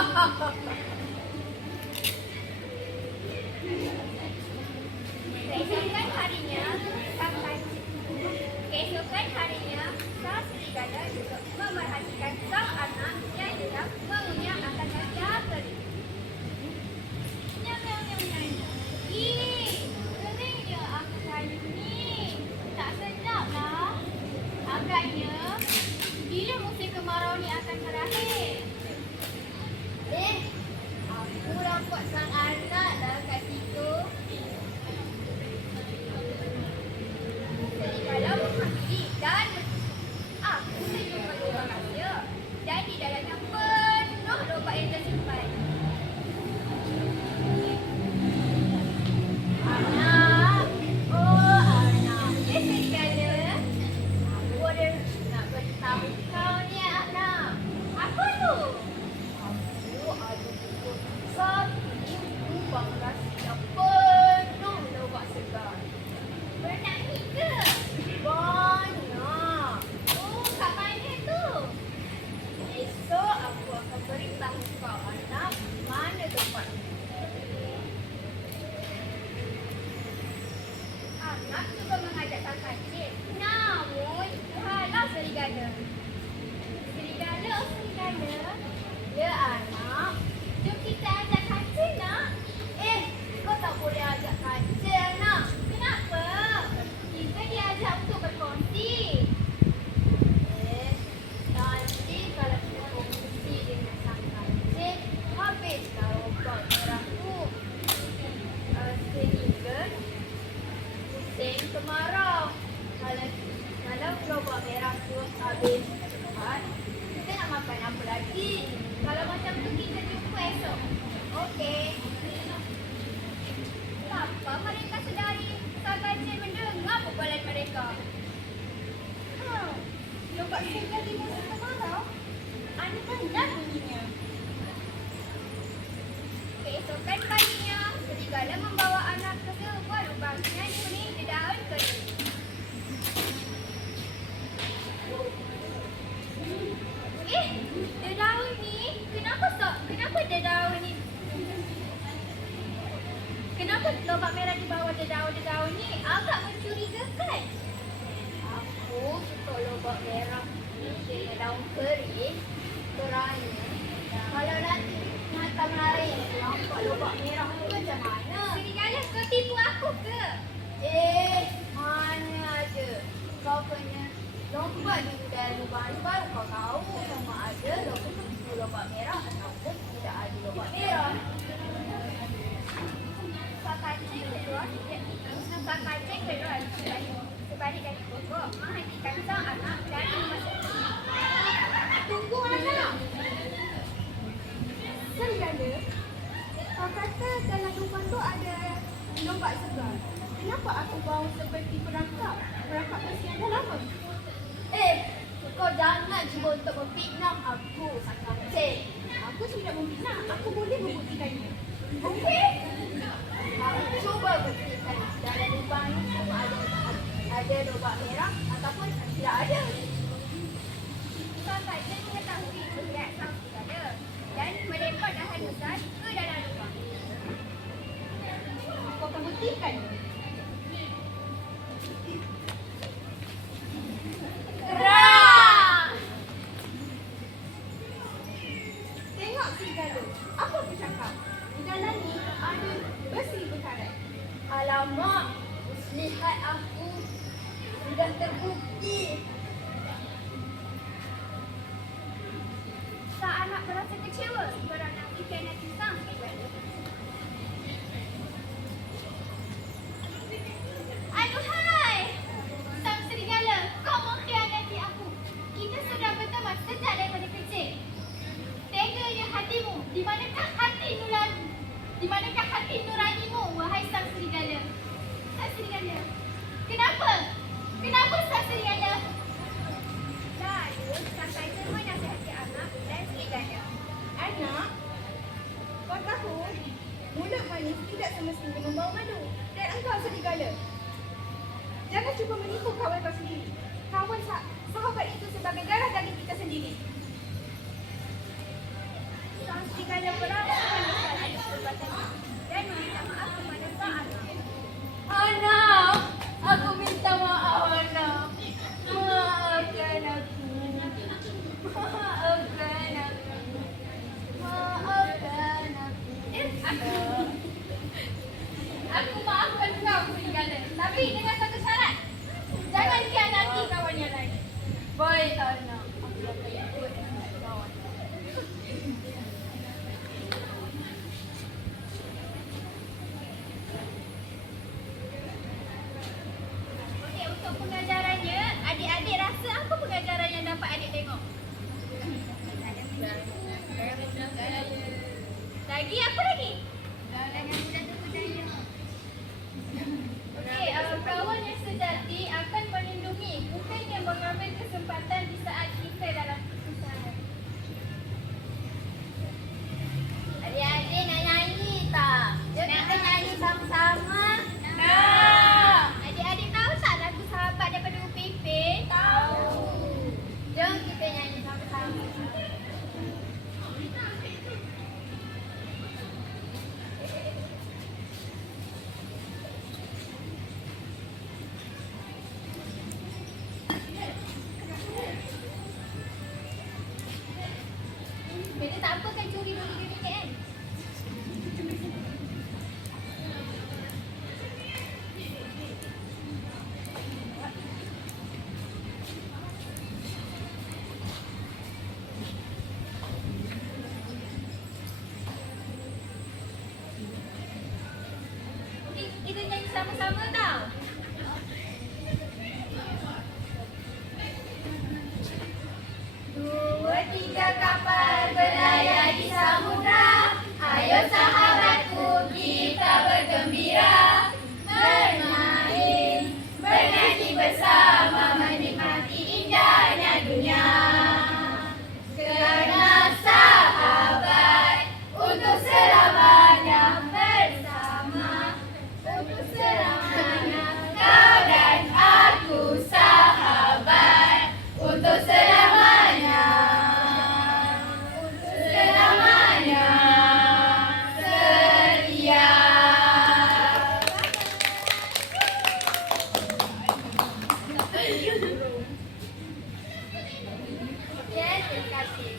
Keesokan harinya, sang serigala juga memerhatikan sang anak yang sedang mengunyah akan gajah kering. Nyam, nyam, nyam, nyam. Ih, keringnya aku kali ni. Tak sedap lah. Agaknya, bila musim kemarau ni akan berakhir. Aku nampak sang anak dah kat situ. Serigala menghampiri dan aku menjumpa lubang rahsia dan di dalamnya penuh lobak yang tersimpan. Anak, oh anak, serigala. Aku ada nak beritahu kau ni anak. Apa tu? Aku ada satu lubang rahsia penuh lobak segar. Berani ke? Banyak. Oh, kat mana tu? Esok aku akan beritahu kau anak mana tempat. Anak cuba mengajak sang kancil. Namun, halau serigala. Serigala, oh serigala. Ya anak. Jom kita ajak kancil nak. Kau tak boleh ajak kancil nak. Kenapa? Kita diajak untuk berkongsi. Nanti kalau kita kongsi dengan sang kancil, habislah lobak merahku. Sehingga musim kemarau. Kalau lobak merah tu habis cepat, kita nak makan apa lagi? Kalau macam tu kita jumpa esok. Okey. Apa mereka sedari sang kancil mendengar perbualan mereka? Lobak segar di musim kemarau? Aneh benar bunyinya. Keesokan paginya, serigala membawa anak ke sebuah lubang yang dipenuhi dedaun kering. Dedaun ni? Kenapa dedaun ni? Kenapa lobak merah di bawah dedaun-dedaun ni? Agak mencurigakan. Aku suka lobak merah ni dengan daun kering kerana kalau nanti matahari nampak lobak merah tu macam mana? Serigala, kau tipu aku ke? Mana ada. Kau kena lompat dulu dalam lubang ni baru kau tahu sama ada lobak merah ataupun tidak ada lobak merah. Sang kancil keluar sebalik dari pokok menghentikan sang anak dan memasuki. Tunggu anak. Serigala, kau kata dalam lubang tu ada lobak segar. Kenapa aku bau seperti perangkap besi yang dah lama? Kau jangan cuba untuk memfitnah aku, sang kancil. Aku tidak memfitnah. Aku boleh membuktikannya. Okey? Aku cuba buktikan dalam lubang ni sama ada lobak merah ataupun tidak ada. Sang kancil mengetahui kegiat sang serigala dan melempar dahan besar ke dalam lubang. Kau akan buktikan. Tengok serigala. Apa aku cakap? Di dalam ni ada besi berkarat. Alamak, muslihat aku sudah terbukti. Sang anak berasa kecewa kerana dikhianati sang serigala. Aduhai! Sang serigala, kau mengkhianati aku. Kita sudah berteman sejak daripada kecil. Teganya hatimu, di manakah hati nuranimu, wahai sang serigala? Sang serigala, kenapa? Kenapa sang serigala? Lalu, sang kancil menasihati anak dan serigala. Anak, kau tahu, mulut manis tidak semestinya membawa madu. Dan engkau serigala, jangan cuba menipu kawan kau sendiri. Sahabat itu sebagai darah daging kita sendiri. Serigala perang menyesal atas perbuatannya dan meminta maaf kepada sang anak. Anak, aku minta maaf anak. Maafkan aku. Maafkan aku. Maafkan aku. Aku maafkan kau serigala, tapi dengan satu syarat. Jangan khianati kawan yang lain. Baik anak, aku akan ikut kawan. Okey, untuk pengajarannya, adik-adik rasa apa pengajaran yang dapat adik tengok? Lagi apa lagi? Okey, kawan yang sejati akan melindungi, bukannya mengambil kesempatan di saat kita dalam kesusahan. Adik-adik nak nyanyi tak? Jom kita nyanyi sama-sama. Nak! Adik-adik tahu tak lagu Sahabat daripada Upipin? Tahu. Jom kita nyanyi sama-sama. Benda tak apa kan curi dulu dia tiket kan? Kita nyanyi sama-sama tau. Dua tiga kapal berlayar di samudra. Ayo sahabatku kita bergembira, bermain, bernyanyi bersama, menikmati indahnya dunia. Kerana sahabat untuk selamanya bersama, untuk selamanya kau dan aku sahabat, untuk selamanya, untuk selamanya setia. Yes, terima kasih.